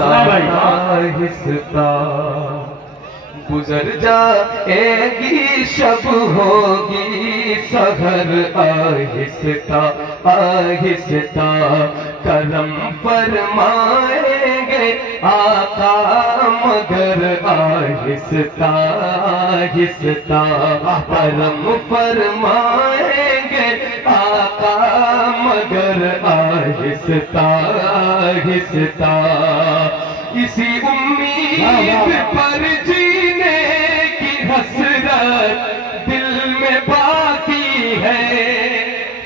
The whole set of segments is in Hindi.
आहिस्ता गुजर जाएगी शब होगी सहर आहिस्ता आहिस्ता करम फरमाएंगे आका मगर आहिस्ता आहिस्ता करम फरमाएंगे आका मगर आहिस्ता आहिस्ता इसी उम्मीद पर जीने की हसरत दिल में बाकी है।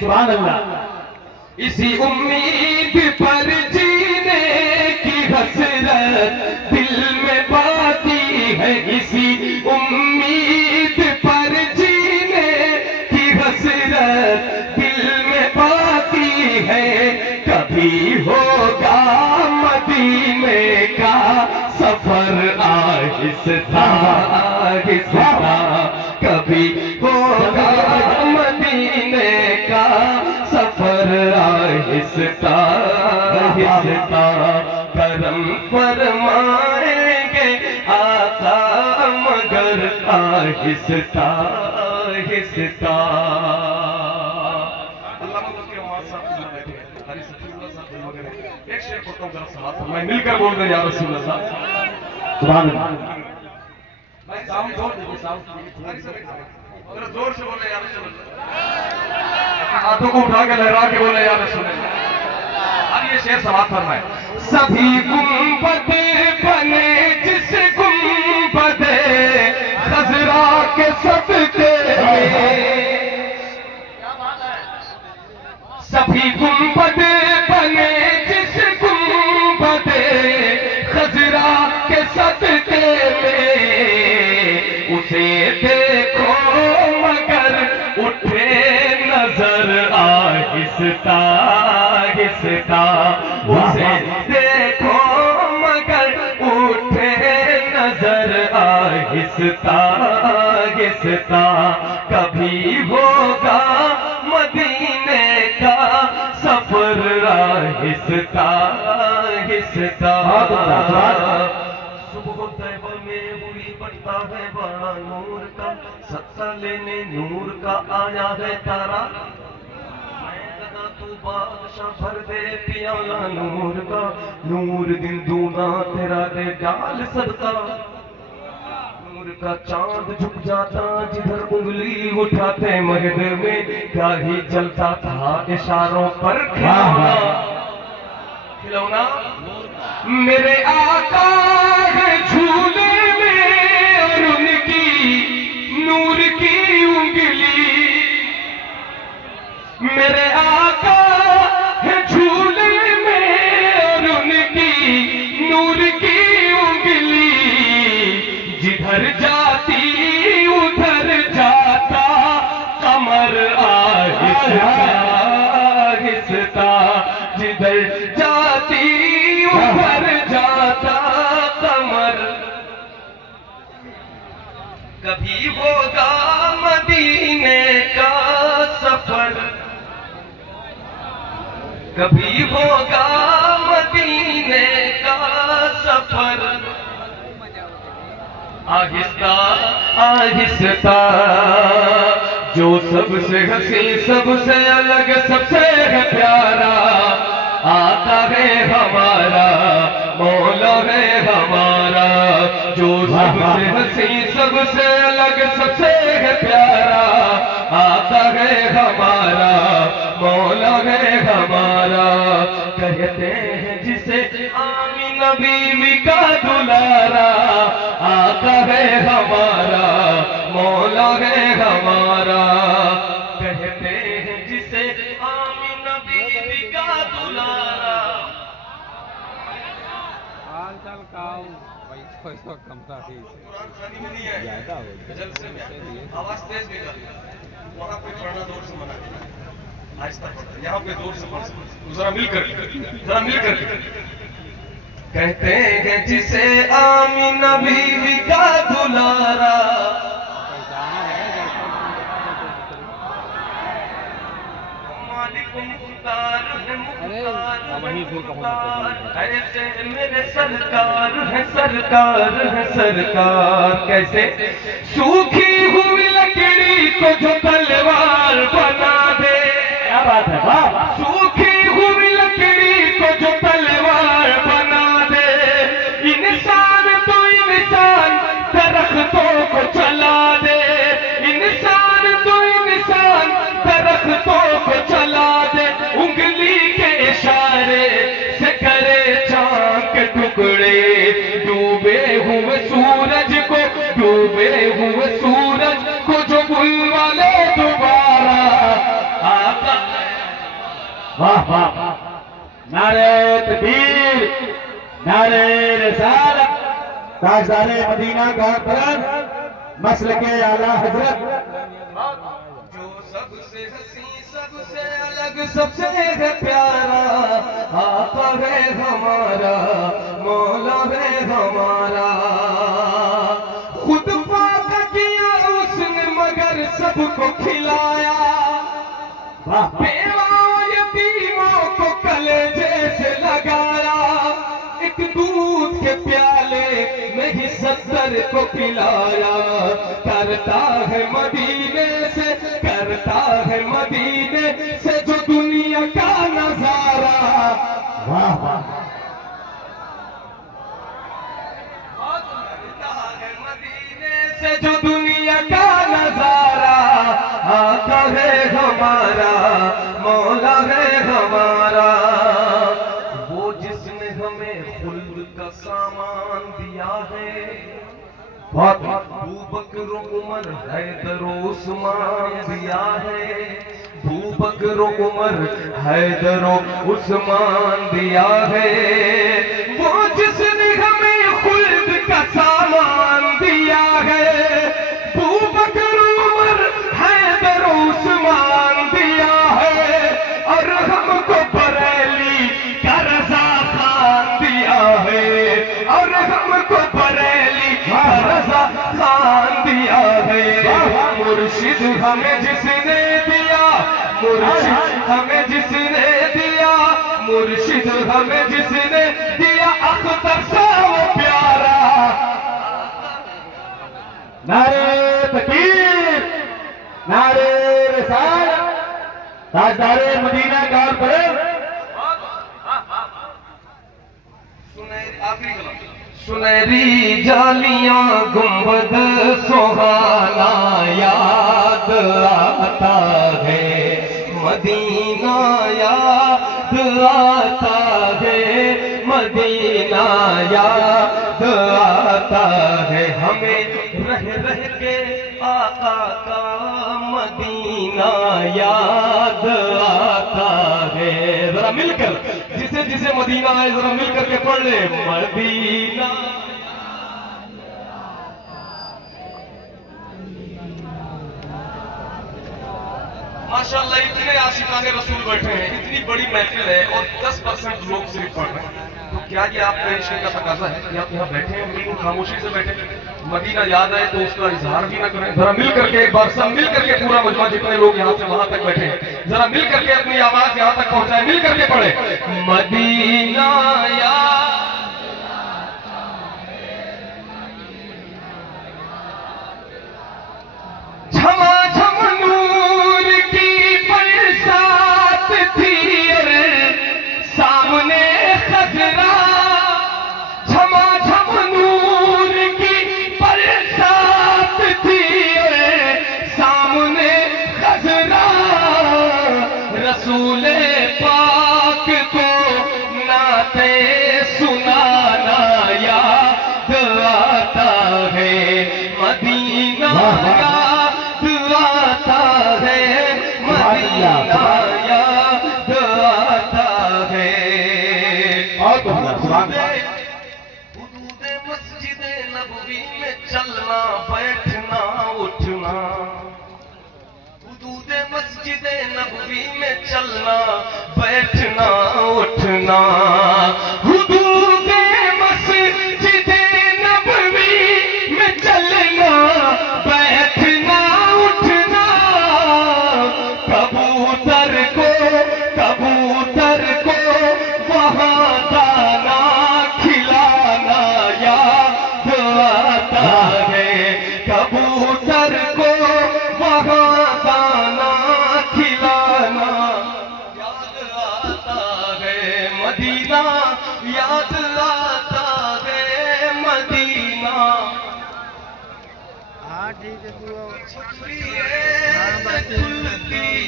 सुभान अल्लाह। इसी उम्मीद पर जीने की हसरत दिल में बाकी है। इसी उम्मीद पर जीने की हसरत दिल में बाकी है। कभी होगा मदीने का सफर आहिस्ता आहिस्ता कभी होगा मदीने का सफर आहिस्ता आहिस्ता करम फरमाएंगे आका मगर आहिस्ता आहिस्ता। एक शेर पढ़ता हूं, जरा समाज फरमाएं, मिलकर बोल रहे या रसूल अल्लाह। सुभान अल्लाह। भाई साउंड जोर दीजिए, साउंड जरा जोर से बोले या रसूल अल्लाह। हाथों को उठा के लहरा के बोले या रसूल अल्लाह। अब ये शेर समाज फरमाएं। सभी गुंबद बने जिस गुंबद खजरा के सबके सभी गुंबद बने जिस गुंबद खजरा के सदके में उसे देखो मगर उठे नजर आहिस्ता आहिस्ता उसे देखो मगर उठे नजर आहिस्ता आहिस्ता कभी होगा मदीने का सफर आहिस्ता आहिस्ता। सुबह तैबा में हुई बढ़ता है बड़ा नूर का सत्ता लेने नूर का आया है तारा। तू बादशाह भर दे पियाला नूर का नूर दिन दूना तेरा दे डाल सदका। नूर का चांद झुक जाता जिधर उंगली उठाते महद में क्या ही चलता था इशारों पर खिलौना मेरे आका है झूले में और उनकी नूर की उंगली। मेरे आका है झूले में और उनकी नूर की उंगली। जिधर जाती उधर जाता कमर आहिस्ता आहिस्ता। जिधर जाती उधर जाता कमर। कभी होगा मदीने का सफर कभी होगा मदीने का सफर आहिस्ता आहिस्ता। जो सबसे हंसी सबसे अलग सबसे है प्यारा आका है हमारा मौला है हमारा। जो सबसे हंसी सबसे अलग सबसे है प्यारा आका है हमारा मौला है हमारा। कहते हैं जिसे आमीना बीवी का दुलारा आका है हमारा मौला है हमारा। कहते हैं जिसे आमीना बीवी का दुलारा। हाल चाल काऊ पैसा कमता है ज्यादा हो आवाज तेज निकल वहां पे पढ़ना जोर से मना आहिस्ता पढ़ना यहाँ पे जोर से पढ़ जरा मिलकर कहते हैं जिसे आमीना बीवी का दुलारा मालिक मुख्तार अरे वहीं फिर कहूँ ऐसे मेरे सरकार है सरकार कैसे सूखी हुई लकड़ी को जो तलवार बना दे। क्या बात है, वाह। सूखी हुई लकड़ी को जो तलवार बना दे, इंसान तो इंसान दरख्तों को चला दे, इंसान तो इंसान दरख्तों को चला दे, उंगली के इशारे से करे चांद के टुकड़े, डूबे हुए सूरज को जो बुलवा ले दोबारा आता। वाह वाह, नारे तकबीर, नारे रिसालत, ताजदारे मदीना का करम, मसलके आला हजरत, जो सबसे हसी सबसे अलग सबसे है प्यारा, आका है हमारा, मौला है हमारा। खुद पाक किया उसने मगर सबको खिलाया, बेवाओं यतीमों को कलेजे से लगाया, एक दूध के प्याले में ही 70 को पिलाया। करता है मदीने से जो दुनिया का नजारा। वाह वाह, करता है मदीने से जो दुनिया का नजारा, आका है हमारा, मौला है हमारा। वो जिसने हमें खुल्द का सामान दिया है, अबू बकर उमर हैदर उस्मान दिया है, अबू बकर उमर हैदर उस्मान दिया है। वो जिसने हमें खुल्द का सामान दिया है, अबू बकर उमर हैदर उस्मान दिया है, और हमको बरेली का रज़ा खान दिया है, और हमको बरेली का रज़ा खान दिया है। मुर्शिद हमें जिसने दिया, मुर्शिद हमें जिसने दिया, मुर्शिद हमें जिसने दिया, अख्तर सा वो प्यारा। नारे तकबीर, नारे रिसालत, ताजदारे मदीना का करम। सुनहरी जालियां गुंबद सुहाना याद आता है, मदीना याद आता है, मदीना याद आता है। हमें रह के आका का मदीना याद आता है। जरा मिलकर जिसे मदीना है जरा मिलकर के पढ़ ले, मदीना। माशाअल्लाह इतने आशिकाने रसूल बैठे हैं, इतनी बड़ी महफिल है और 10% लोग सिर्फ पढ़ रहे हैं। तो क्या ये आपका इश्क का तकाजा है कि आप यहाँ बैठे हैं बिल्कुल खामोशी से बैठे, मदीना याद आए तो उसका इजहार भी ना करें? जरा मिल करके एक बार सब मिल करके पूरा मजमा जितने लोग यहाँ से वहां तक बैठे हैं, जरा मिल करके अपनी आवाज यहाँ तक पहुंचाए, मिल करके पढ़े, मदीना याद। झमाझम नूर की बरसात थी सामने खजरा, झमाझम नूर की बरसात थी सामने खजरा। रसूले पाक को नाते सुनाना याद आता है, मदीना आता है, मदीना याद आता है। और हुदूदे मस्जिदे नबवी में चलना बैठना उठना, हुदूदे मस्जिदे नबवी में चलना बैठना उठना, हुदूदे मस्जिदे नबवी में चलना बैठना उठना। कबूतर खुलती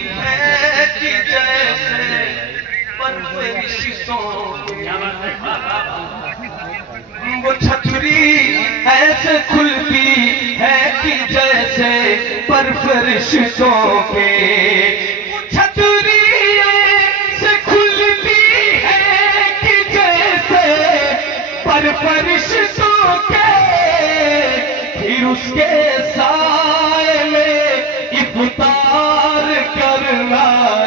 है कि जैसे परवरिशों वो छतरी ऐसे खुलती है कि जैसे परवरिशों के वो छतरी ऐसे खुलती है कि जैसे परवरिशों के फिर उसके साए में इफ्तार करना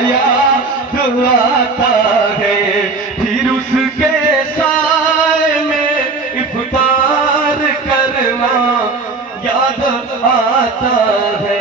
याद आता है फिर उसके साए में इफ्तार करना याद आता है